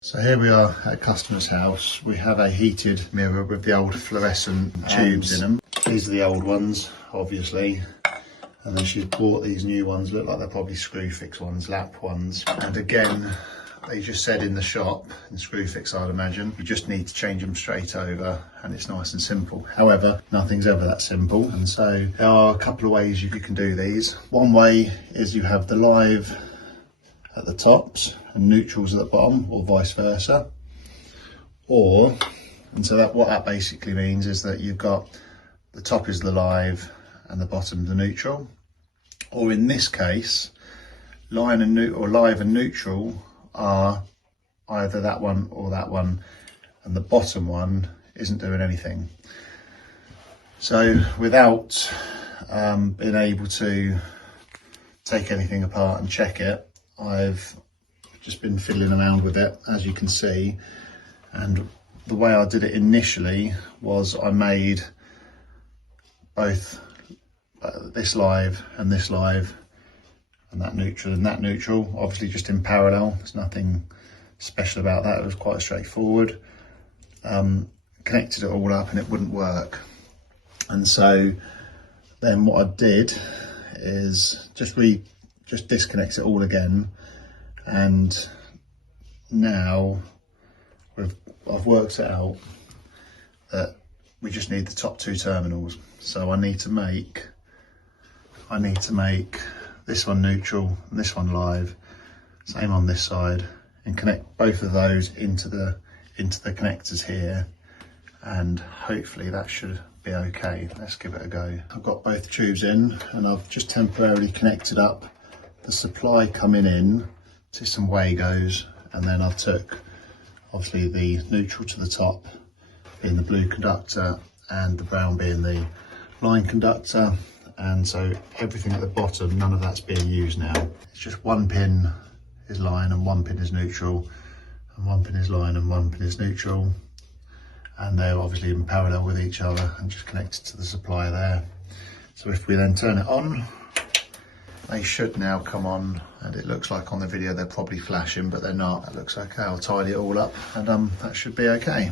So here we are at a customer's house. We have a heated mirror with the old fluorescent tubes in them. These are the old ones, obviously. And then she's bought these new ones, look like they're probably screw fix ones, lap ones. And again, they just said in the shop, in screw fix I'd imagine, you just need to change them straight over and it's nice and simple. However, nothing's ever that simple. And so there are a couple of ways you can do these. One way is you have the live at the tops and neutrals at the bottom, or vice versa. And so what that basically means is that you've got the top is the live and the bottom the neutral. Or in this case, live and neutral are either that one or that one, and the bottom one isn't doing anything. So without being able to take anything apart and check it, I've just been fiddling around with it, as you can see. And the way I did it initially was I made both this live and that neutral, obviously just in parallel. There's nothing special about that. It was quite straightforward. Connected it all up and it wouldn't work. And so then what I did is just disconnect it all again. And now I've worked it out that we just need the top two terminals. So I need to make this one neutral and this one live, same on this side, and connect both of those into the connectors here, and hopefully that should be okay. Let's give it a go. I've got both tubes in and I've just temporarily connected up the supply coming in to some Wagos, and then I took obviously the neutral to the top being the blue conductor and the brown being the line conductor. And so everything at the bottom, none of that's being used now. It's just one pin is line and one pin is neutral, and one pin is line and one pin is neutral. And they're obviously in parallel with each other and just connected to the supply there. So if we then turn it on, they should now come on, and it looks like on the video they're probably flashing, but they're not. It looks okay. I'll tidy it all up and that should be okay.